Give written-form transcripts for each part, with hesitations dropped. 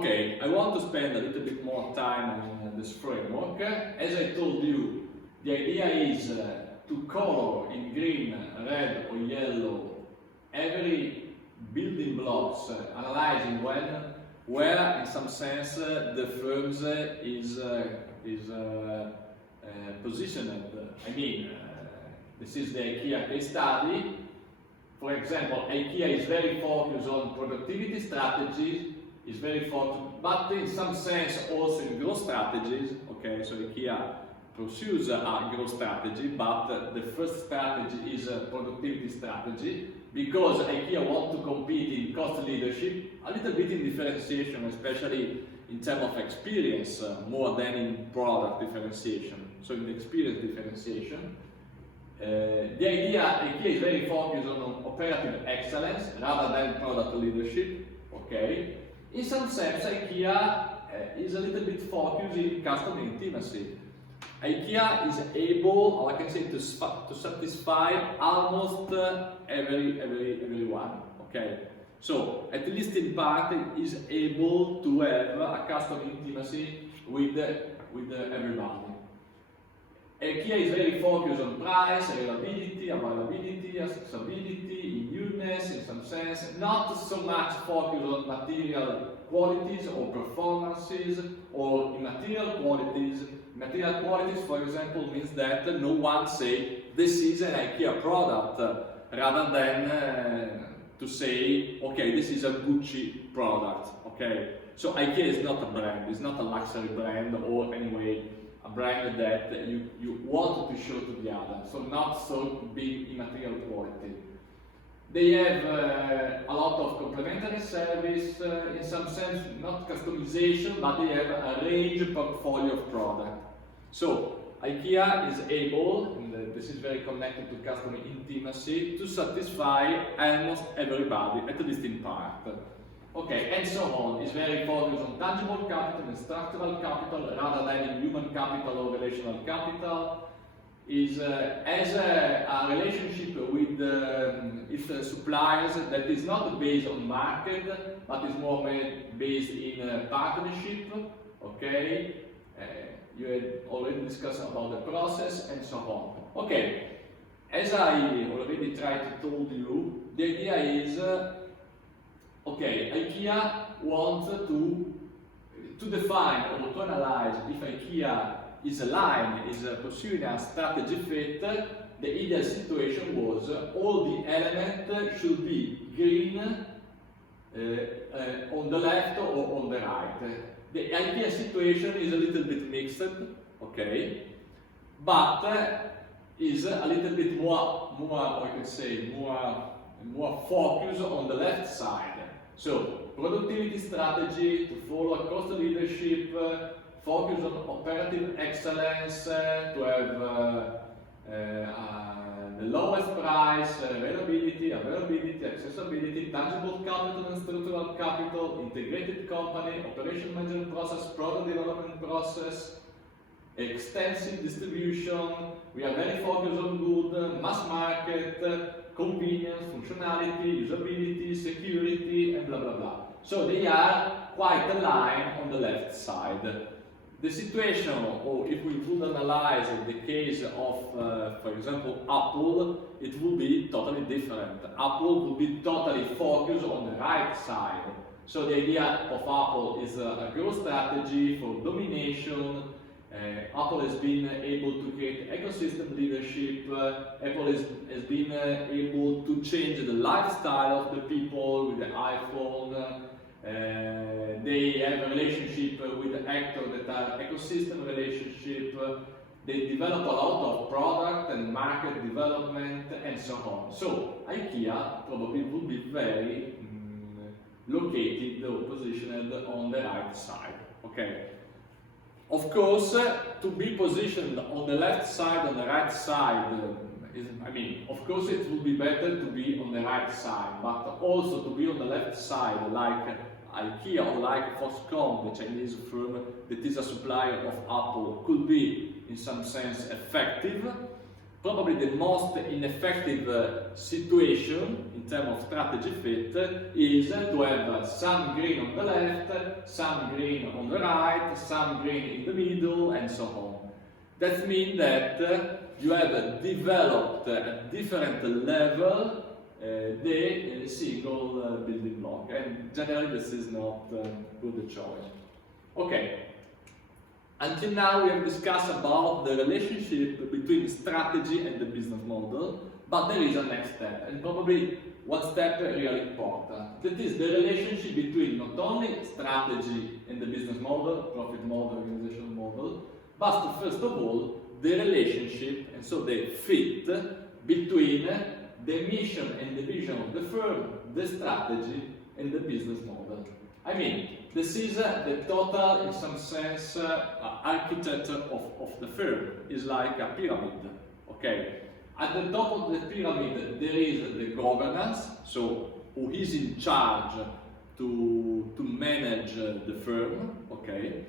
Okay, I want to spend a little bit more time on this framework. As I told you, the idea is to color in green, red or yellow every building blocks, analyzing where in some sense the firms is positioned. I mean, this is the IKEA case study. For example, IKEA is very focused on productivity strategies, is very focused, but in some sense also in growth strategies. Okay, so IKEA pursues a growth strategy, but the first strategy is a productivity strategy because IKEA wants to compete in cost leadership, a little bit in differentiation, especially in terms of experience, more than in product differentiation. So in the experience differentiation. The idea, IKEA is very focused on operative excellence rather than product leadership. Okay, in some sense, IKEA is a little bit focused in customer intimacy. IKEA is able, or I can say, to satisfy almost everyone. Okay, so at least in part, it is able to have a customer intimacy with everybody. IKEA is very focused on price, availability, accessibility, newness in some sense, not so much focused on material qualities or performances or immaterial qualities. Material qualities, for example, means that no one say this is an IKEA product rather than to say, okay, this is a Gucci product. Okay, so IKEA is not a brand, it's not a luxury brand or anyway a brand that you want to show to the other, so not so big immaterial quality. They have a lot of complementary service, in some sense not customization, but they have a range portfolio of product. So IKEA is able, and this is very connected to customer intimacy, to satisfy almost everybody, at least in part. Okay, and so on. It's very focused on tangible capital and structural capital rather than in human capital or relational capital. Is as a relationship with its suppliers that is not based on market, but is more based in partnership. Okay, you had already discussed about the process and so on. Okay, as I already tried to told you, the idea is. Okay, IKEA wants to define or to analyze if IKEA is aligned, is pursuing a strategy fit. The ideal situation was all the elements should be green on the left or on the right. The IKEA situation is a little bit mixed, okay, but is a little bit more I can say, more focused on the left side. So, productivity strategy to follow cost leadership, focus on operative excellence, to have the lowest price, availability, accessibility, tangible capital and structural capital, integrated company, operation management process, product development process, extensive distribution. We are very focused on good, mass market, convenience, functionality, usability, security, and blah blah blah. So they are quite aligned on the left side. The situation, or if we would analyze the case of, for example, Apple, it would be totally different. Apple would be totally focused on the right side. So the idea of Apple is a growth strategy for domination. Apple has been able to create ecosystem leadership. Apple has been able to change the lifestyle of the people with the iPhone. They have a relationship with the actors that are ecosystem relationship. They develop a lot of product and market development and so on. So IKEA probably would be very located or positioned on the right side. Okay. Of course, to be positioned on the left side, on the right side, of course it would be better to be on the right side, but also to be on the left side, like IKEA or like Foxconn, the Chinese firm that is a supplier of Apple, could be in some sense effective. Probably the most ineffective situation in terms of strategy fit is to have some green on the left, some green on the right, some green in the middle, and so on. That means that you have developed at different level the single building block, and generally this is not good choice. Okay, until now we have discussed about the relationship between strategy and the business model, but there is a next step, and probably one step really important. That is the relationship between not only strategy and the business model, profit model, organizational model, but first of all the relationship, and so the fit between the mission and the vision of the firm, the strategy and the business model. I mean, this is the total, in some sense, architecture of the firm. It's like a pyramid, okay? At the top of the pyramid there is the governance, so who is in charge to manage the firm, okay?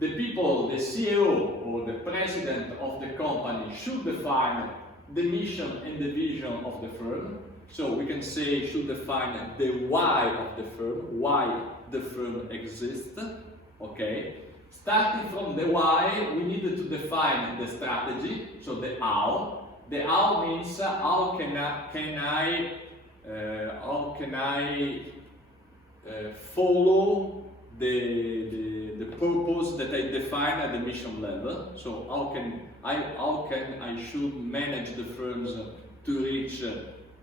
The people, the CEO or the president of the company should define the mission and the vision of the firm. So we can say should define the why of the firm, why the firm exists, okay? Starting from the why, we need to define the strategy, so the how. The how means how can I follow the purpose that I define at the mission level. So how can I should manage the firms to reach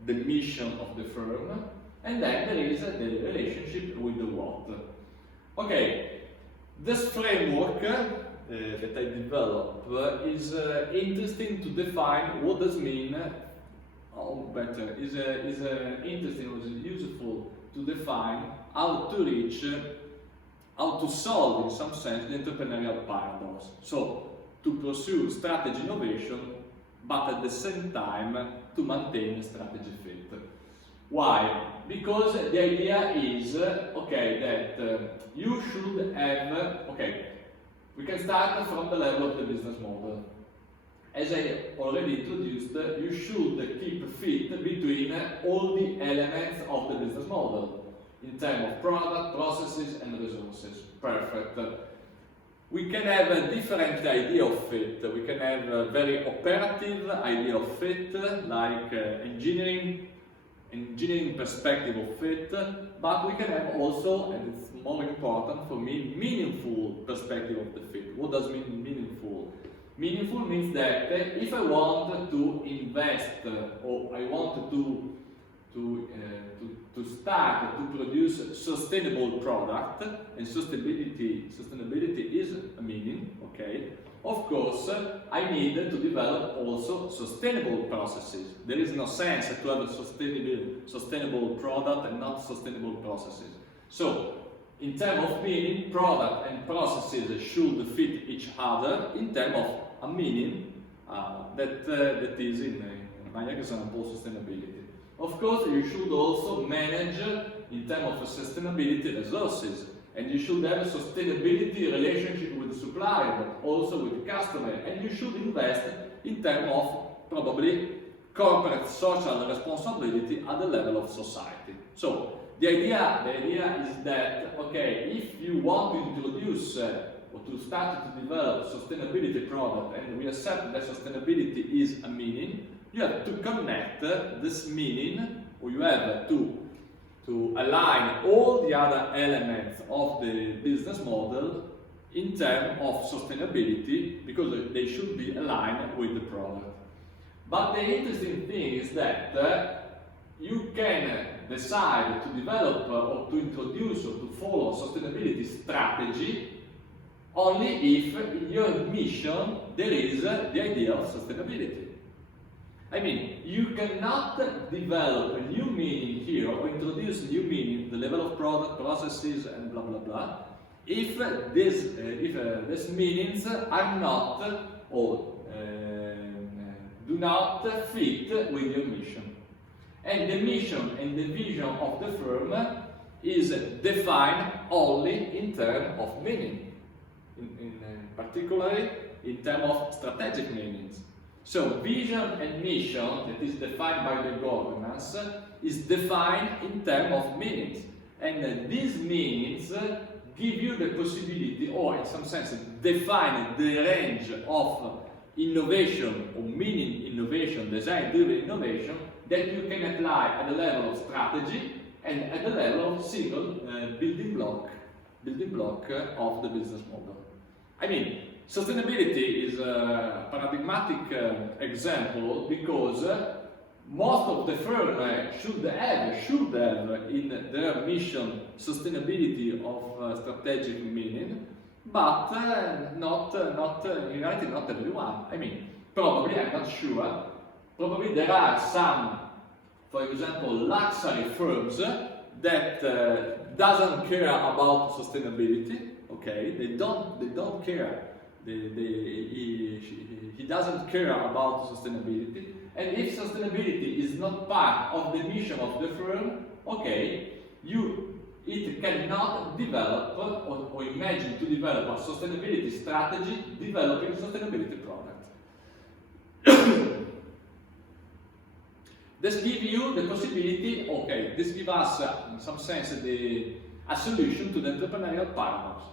the mission of the firm, and then there is the relationship with the what. Okay, this framework that I developed is interesting to define what does mean, or better, is interesting or is useful to define how to reach, how to solve in some sense the entrepreneurial paradox. So to pursue strategy innovation, but at the same time to maintain strategy fit. Why? Because the idea is, okay, that you should have, okay, we can start from the level of the business model. As I already introduced, you should keep fit between all the elements of the business model in terms of product, processes and resources. Perfect. We can have a different idea of fit. We can have a very operative idea of fit, like engineering perspective of fit, but we can have also, and it's more important for me, meaningful perspective of the fit. What does mean meaningful? Meaningful means that if I want to invest or I want to start to produce sustainable product, and sustainability is a meaning, okay? Of course, I need to develop also sustainable processes. There is no sense to have a sustainable product and not sustainable processes. So, in terms of meaning, product and processes should fit each other in terms of a meaning that is in my example, sustainability. Of course, you should also manage, in terms of sustainability, resources, and you should have a sustainability relationship with the supplier, but also with the customer, and you should invest in terms of probably corporate social responsibility at the level of society. So the idea is that, okay, if you want to introduce or to start to develop sustainability product, and we accept that sustainability is a meaning, you have to connect this meaning, or you have to align all the other elements of the business model in terms of sustainability, because they should be aligned with the product. But the interesting thing is that you can decide to develop or to introduce or to follow sustainability strategy only if in your mission there is the idea of sustainability. I mean, you cannot develop a new meaning here or introduce new meaning, the level of product, processes, and blah blah blah, if these meanings are not or do not fit with your mission. And the mission and the vision of the firm is defined only in terms of meaning, particularly in terms of strategic meanings. So vision and mission, that is defined by the governance, is defined in terms of meanings. And these meanings give you the possibility, or in some sense, define the range of innovation or meaning innovation, design-driven innovation that you can apply at the level of strategy and at the level of single building block of the business model. I mean, sustainability is a paradigmatic example because most of the firms should have in their mission sustainability of strategic meaning, but not in reality not everyone. I mean, probably, I'm not sure, probably there are some, for example, luxury firms that doesn't care about sustainability. Okay, they don't care. He doesn't care about sustainability, and if sustainability is not part of the mission of the firm, okay, it cannot develop or imagine to develop a sustainability strategy developing sustainability products. This gives you the possibility, okay, this gives us in some sense a solution to the entrepreneurial paradox.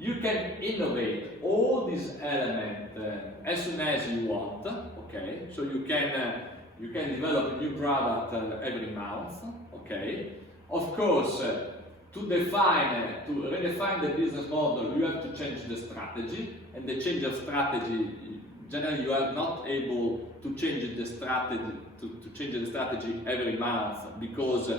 You can innovate all these elements as soon as you want, okay? So you can develop a new product every month, okay? Of course, to redefine the business model, you have to change the strategy, and the change of strategy, generally you are not able to change the strategy every month, because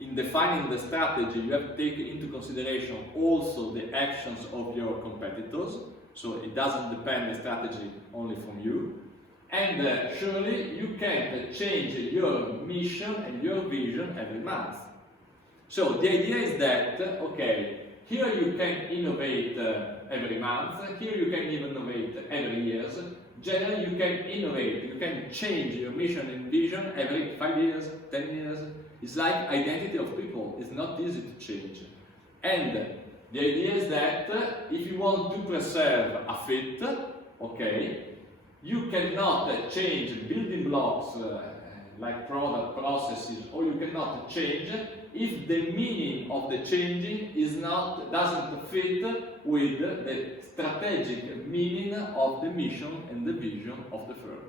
in defining the strategy, you have to take into consideration also the actions of your competitors, so it doesn't depend the strategy only from you. And surely you can't change your mission and your vision every month. So the idea is that, okay, here you can innovate every month, here you can innovate every year. Generally you can innovate, you can change your mission and vision every 5 years, 10 years. It's like identity of people, it's not easy to change. And the idea is that if you want to preserve a fit, okay, you cannot change building blocks like product processes, or you cannot change if the meaning of the changing doesn't fit with the strategic meaning of the mission and the vision of the firm.